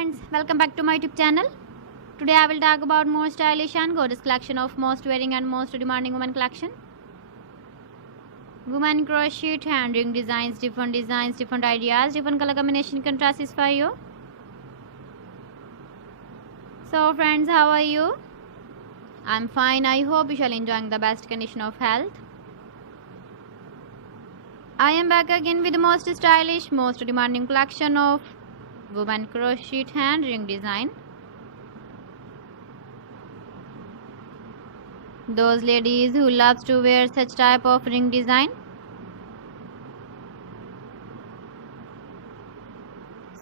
friends, welcome back to my YouTube channel. Today I will talk about more stylish and gorgeous collection of most wearing and most demanding women collection. Women crochet hand ring designs, different ideas, different color combination contrasts for you. So friends, how are you? I'm fine. I hope you shall enjoying the best condition of health. I am back again with the most stylish, most demanding collection of women crochet hand ring design. Those ladies who loves to wear such type of ring design.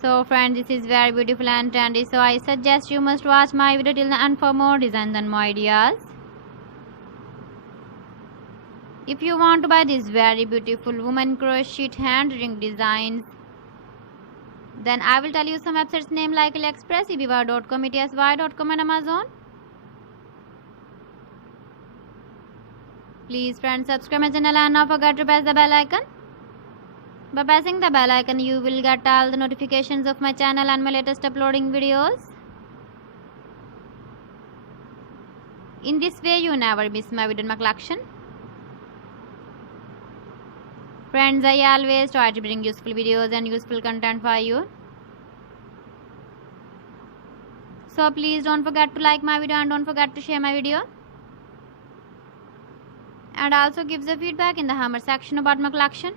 So friends, this is very beautiful and trendy, so I suggest you must watch my video till the end for more designs and more ideas. If you want to buy these very beautiful women crochet hand ring designs, then I will tell you some websites name like AliExpress, eBay.com, ETSY.com and Amazon. Please friends, subscribe my channel and not forget to press the bell icon. By pressing the bell icon, you will get all the notifications of my channel and my latest uploading videos. In this way, you never miss my video in my collection. Friends, I always try to bring useful videos and useful content for you. So please don't forget to like my video and don't forget to share my video. And also give the feedback in the comment section about my collection.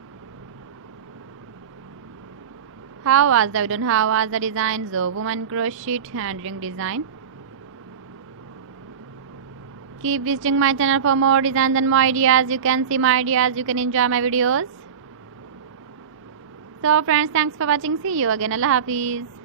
How was the video and how was the designs of women crochet hand ring design? Keep visiting my channel for more designs and more ideas. You can see my ideas, you can enjoy my videos. So friends, thanks for watching. See you again. Allah Hafiz.